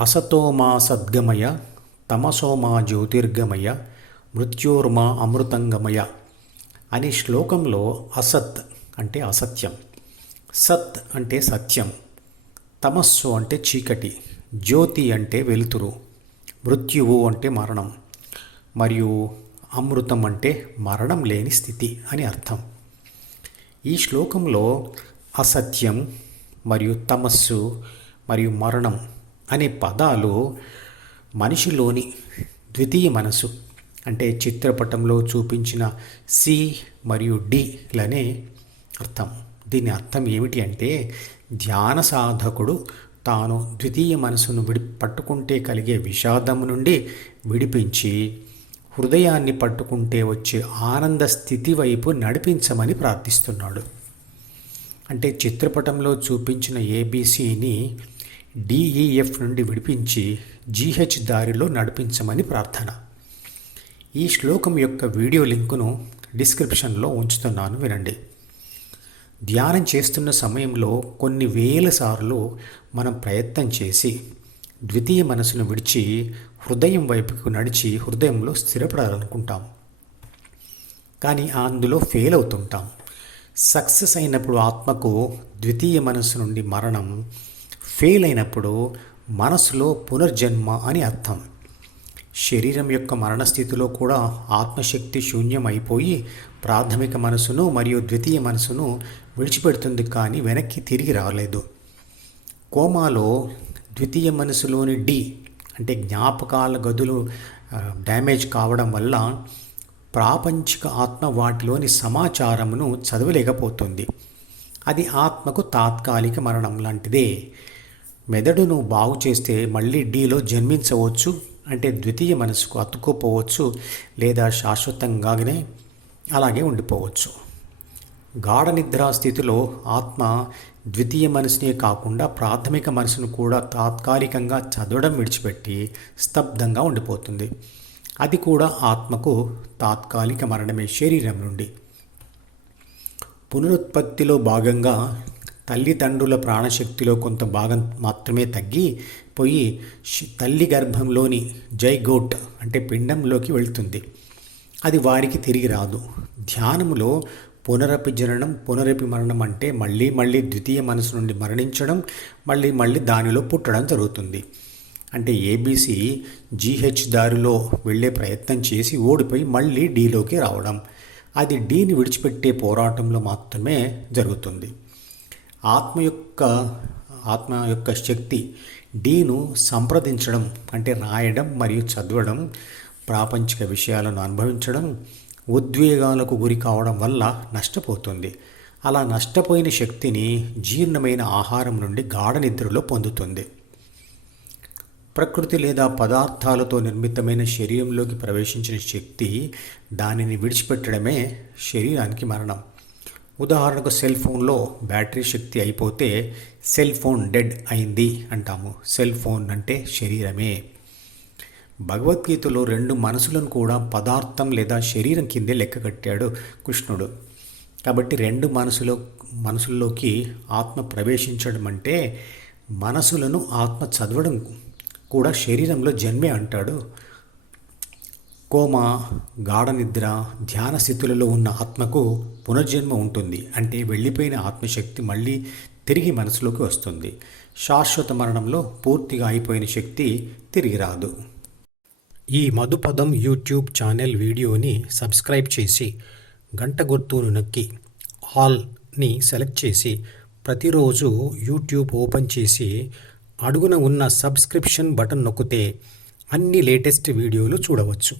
అసతోమా సద్గమయ తమసోమా జ్యోతిర్గమయ మృత్యోర్మా అమృతంగమయ అనే శ్లోకంలో అసత్ అంటే అసత్యం. సత్ అంటే సత్యం. తమస్సు అంటే చీకటి. జ్యోతి అంటే వెలుతురు. మృత్యువు అంటే మరణం. మరియు అమృతం అంటే మరణం లేని స్థితి అని అర్థం. ఈ శ్లోకంలో అసత్యం మరియు తమస్సు మరియు మరణం అనే పదాలు మనిషిలోని ద్వితీయ మనసు అంటే చిత్రపటంలో చూపించిన సి మరియు డిలనే అర్థం. దీని అర్థం ఏమిటి అంటే ధ్యాన సాధకుడు తాను ద్వితీయ మనసును విడి పట్టుకుంటే కలిగే విషాదం నుండి విడిపించి హృదయాన్ని పట్టుకుంటే వచ్చే ఆనంద స్థితి వైపు నడిపించమని ప్రార్థిస్తున్నాడు. అంటే చిత్రపటంలో చూపించిన ఏబీసీని డిఈఎఫ్ నుండి విడిపించి జీహెచ్ దారిలో నడిపించమని ప్రార్థన. ఈ శ్లోకం యొక్క వీడియో లింకును డిస్క్రిప్షన్లో ఉంచుతున్నాను వినండి. ధ్యానం చేస్తున్న సమయంలో కొన్ని వేల సార్లు మనం ప్రయత్నం చేసి ద్వితీయ మనసును విడిచి హృదయం వైపుకు నడిచి హృదయంలో స్థిరపడాలనుకుంటాం. కానీ అందులో ఫెయిల్ అవుతుంటాం. సక్సెస్ అయినప్పుడు ఆత్మకు ద్వితీయ మనసు నుండి మరణం ఫెయిల్ అయినప్పుడు మనసులో పునర్జన్మ అని అర్థం. శరీరం యొక్క మరణస్థితిలో కూడా ఆత్మశక్తి శూన్యం అయిపోయి ప్రాథమిక మనసును మరియు ద్వితీయ మనసును విడిచిపెడుతుంది కానీ వెనక్కి తిరిగి రాలేదు. కోమాలో ద్వితీయ మనసులోని డి అంటే జ్ఞాపకాల గదులు డ్యామేజ్ కావడం వల్ల ప్రాపంచిక ఆత్మ వాటిలోని సమాచారమును చదవలేకపోతుంది. అది ఆత్మకు తాత్కాలిక మరణం లాంటిదే. మెదడును బాగు చేస్తే మళ్ళీ డీలో జన్మించవచ్చు అంటే ద్వితీయ మనసుకు అతుక్కుపోవచ్చు లేదా శాశ్వతంగానే అలాగే ఉండిపోవచ్చు. గాఢ నిద్రా స్థితిలో ఆత్మ ద్వితీయ మనసునే కాకుండా ప్రాథమిక మనసును కూడా తాత్కాలికంగా చదవడం విడిచిపెట్టి స్తబ్దంగా ఉండిపోతుంది. అది కూడా ఆత్మకు తాత్కాలిక మరణమే శరీరం నుండి. పునరుత్పత్తిలో భాగంగా తల్లిదండ్రుల ప్రాణశక్తిలో కొంత భాగం మాత్రమే తగ్గి పోయి తల్లి గర్భంలోని జైగోట్ అంటే పిండంలోకి వెళ్తుంది. అది వారికి తిరిగి రాదు. ధ్యానములో పునరపి జననం పునరపి మరణం అంటే మళ్ళీ మళ్ళీ ద్వితీయ మనసు నుండి మరణించడం మళ్ళీ మళ్ళీ దానిలో పుట్టడం జరుగుతుంది. అంటే ఏబీసీ జీహెచ్ దారిలో వెళ్ళే ప్రయత్నం చేసి ఓడిపోయి మళ్ళీ డీలోకి రావడం. అది డీని విడిచిపెట్టే పోరాటంలో మాత్రమే జరుగుతుంది. ఆత్మ యొక్క ఆత్మ యొక్క శక్తి డీను సంప్రదించడం అంటే రాయడం మరియు చదవడం ప్రాపంచిక విషయాలను అనుభవించడం ఉద్వేగాలకు గురి కావడం వల్ల నష్టపోతుంది. అలా నష్టపోయిన శక్తిని జీర్ణమైన ఆహారం నుండి గాఢ నిద్రలో పొందుతుంది. ప్రకృతి లేదా పదార్థాలతో నిర్మితమైన శరీరంలోకి ప్రవేశించిన శక్తి దానిని విడిచిపెట్టడమే శరీరానికి మరణం. ఉదాహరణకు సెల్ ఫోన్లో బ్యాటరీ శక్తి అయిపోతే సెల్ ఫోన్ డెడ్ అయింది అంటాము. సెల్ ఫోన్ అంటే శరీరమే. భగవద్గీతలో రెండు మనసులను కూడా పదార్థం లేదా శరీరం కిందే లెక్క కట్టాడు కృష్ణుడు. కాబట్టి రెండు మనసులో మనసుల్లోకి ఆత్మ ప్రవేశించడం అంటే మనసులను ఆత్మ చదవడం కూడా శరీరంలో జన్మే అంటాడు. కోమా గాఢ నిద్ర ధ్యాన స్థితులలో ఉన్న ఆత్మకు పునర్జన్మ ఉంటుంది. అంటే వెళ్ళిపోయిన ఆత్మశక్తి మళ్ళీ తిరిగి మనసులోకి వస్తుంది. శాశ్వత మరణంలో పూర్తిగా అయిపోయిన శక్తి తిరిగి రాదు. ఈ మధుపదం యూట్యూబ్ ఛానల్ వీడియోని సబ్స్క్రైబ్ చేసి గంట గుర్తును నొక్కి ఆల్ని సెలెక్ట్ చేసి ప్రతిరోజు యూట్యూబ్ ఓపెన్ చేసి అడుగున ఉన్న సబ్స్క్రిప్షన్ బటన్ నొక్కితే అన్ని లేటెస్ట్ వీడియోలు చూడవచ్చు.